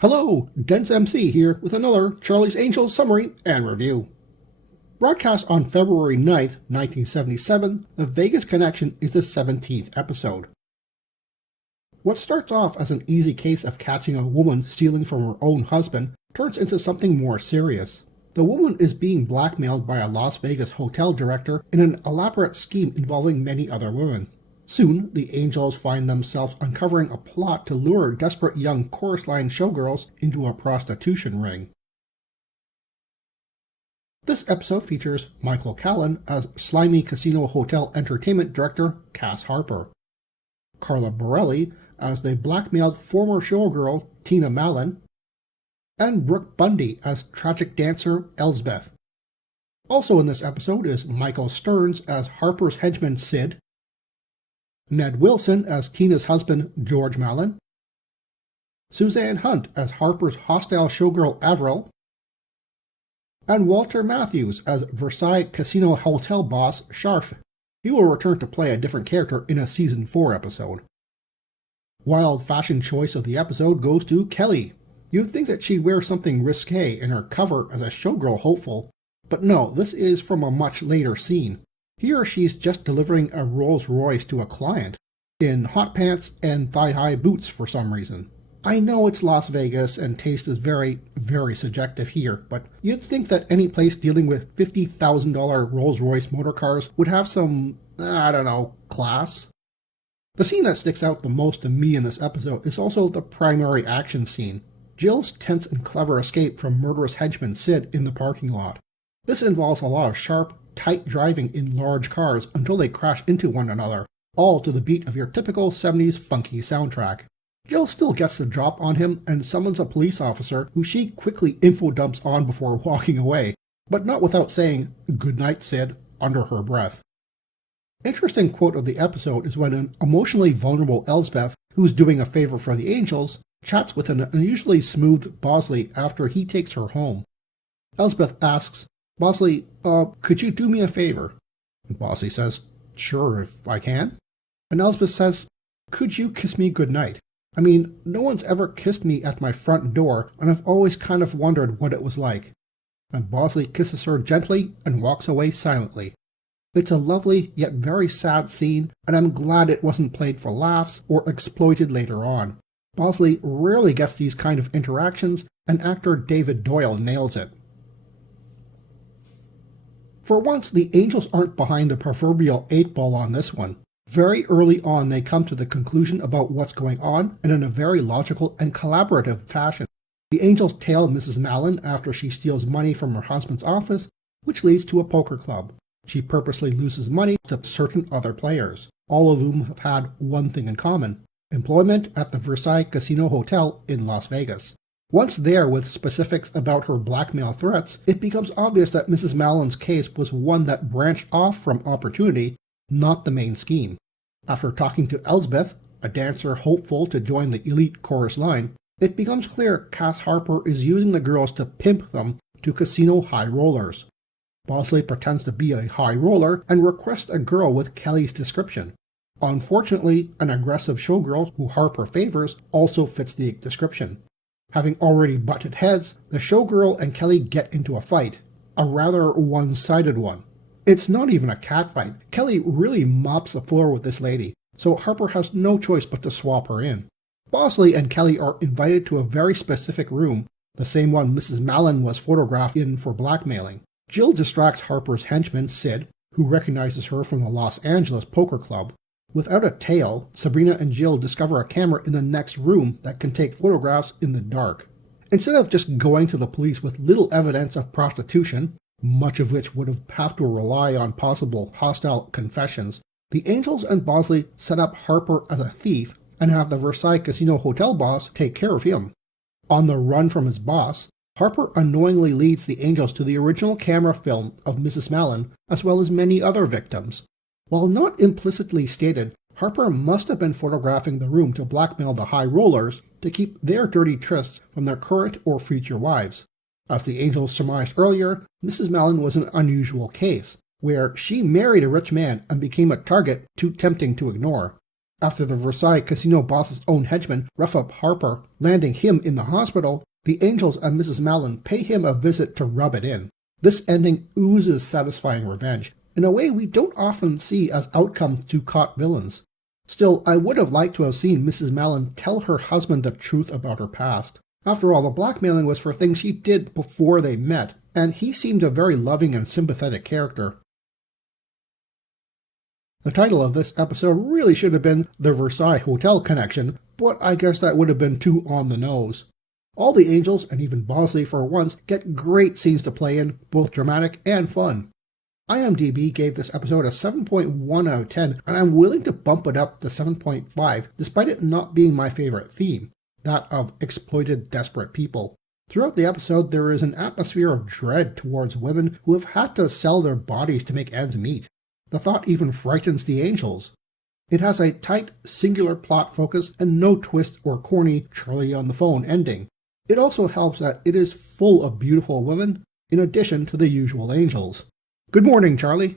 Hello, Dense MC here with another Charlie's Angels summary and review. Broadcast on February 9th, 1977, The Vegas Connection is the 17th episode. What starts off as an easy case of catching a woman stealing from her own husband turns into something more serious. The woman is being blackmailed by a Las Vegas hotel director in an elaborate scheme involving many other women. Soon, the Angels find themselves uncovering a plot to lure desperate young chorus line showgirls into a prostitution ring. This episode features Michael Callan as slimy casino hotel entertainment director Cass Harper, Carla Borelli as the blackmailed former showgirl Tina Mallon, and Brooke Bundy as tragic dancer Elsbeth. Also in this episode is Michael Stearns as Harper's henchman Sid, Ned Wilson as Tina's husband George Mallon, Suzanne Hunt as Harper's hostile showgirl Avril, and Walter Matthews as Versailles Casino Hotel boss Sharf. He will return to play a different character in a Season 4 episode. Wild fashion choice of the episode goes to Kelly. You'd think that she'd wear something risque in her cover as a showgirl hopeful, but no, this is from a much later scene. Here she's just delivering a Rolls Royce to a client, in hot pants and thigh-high boots for some reason. I know it's Las Vegas and taste is very, very subjective here, but you'd think that any place dealing with $50,000 Rolls Royce motor cars would have some, class. The scene that sticks out the most to me in this episode is also the primary action scene. Jill's tense and clever escape from murderous henchman Sid in the parking lot. This involves a lot of sharp, tight driving in large cars until they crash into one another, all to the beat of your typical 70s funky soundtrack. Jill still gets the drop on him and summons a police officer who she quickly info-dumps on before walking away, but not without saying, "Good night, Sid," under her breath. Interesting quote of the episode is when an emotionally vulnerable Elsbeth, who's doing a favor for the Angels, chats with an unusually smooth Bosley after he takes her home. Elsbeth asks, "Bosley, could you do me a favor?" And Bosley says, "Sure, if I can." And Elsbeth says, "Could you kiss me goodnight? I mean, no one's ever kissed me at my front door, and I've always kind of wondered what it was like." And Bosley kisses her gently and walks away silently. It's a lovely yet very sad scene, and I'm glad it wasn't played for laughs or exploited later on. Bosley rarely gets these kind of interactions, and actor David Doyle nails it. For once, the Angels aren't behind the proverbial 8-ball on this one. Very early on, they come to the conclusion about what's going on, and in a very logical and collaborative fashion. The Angels tail Mrs. Mallon after she steals money from her husband's office, which leads to a poker club. She purposely loses money to certain other players, all of whom have had one thing in common: employment at the Versailles Casino Hotel in Las Vegas. Once there with specifics about her blackmail threats, it becomes obvious that Mrs. Mallon's case was one that branched off from opportunity, not the main scheme. After talking to Elsbeth, a dancer hopeful to join the elite chorus line, it becomes clear Cass Harper is using the girls to pimp them to casino high rollers. Bosley pretends to be a high roller and requests a girl with Kelly's description. Unfortunately, an aggressive showgirl who Harper favors also fits the description. Having already butted heads, the showgirl and Kelly get into a fight, a rather one-sided one. It's not even a catfight. Kelly really mops the floor with this lady, so Harper has no choice but to swap her in. Bosley and Kelly are invited to a very specific room, the same one Mrs. Mallon was photographed in for blackmailing. Jill distracts Harper's henchman, Sid, who recognizes her from the Los Angeles Poker Club. Without a tail, Sabrina and Jill discover a camera in the next room that can take photographs in the dark. Instead of just going to the police with little evidence of prostitution, much of which would have to rely on possible hostile confessions, the Angels and Bosley set up Harper as a thief and have the Versailles Casino Hotel boss take care of him. On the run from his boss, Harper unknowingly leads the Angels to the original camera film of Mrs. Mallon, as well as many other victims. While not implicitly stated, Harper must have been photographing the room to blackmail the high rollers to keep their dirty trysts from their current or future wives. As the Angels surmised earlier, Mrs. Mallon was an unusual case, where she married a rich man and became a target too tempting to ignore. After the Versailles casino boss's own henchman rough up Harper, landing him in the hospital, the Angels and Mrs. Mallon pay him a visit to rub it in. This ending oozes satisfying revenge, in a way we don't often see as outcome to caught villains. Still, I would have liked to have seen Mrs. Mallon tell her husband the truth about her past. After all, the blackmailing was for things she did before they met, and he seemed a very loving and sympathetic character. The title of this episode really should have been The Versailles Hotel Connection, but I guess that would have been too on the nose. All the Angels, and even Bosley for once, get great scenes to play in, both dramatic and fun. IMDb gave this episode a 7.1 out of 10, and I'm willing to bump it up to 7.5, despite it not being my favorite theme, that of exploited desperate people. Throughout the episode, there is an atmosphere of dread towards women who have had to sell their bodies to make ends meet. The thought even frightens the Angels. It has a tight, singular plot focus and no twist or corny Charlie on the phone ending. It also helps that it is full of beautiful women, in addition to the usual Angels. Good morning, Charlie.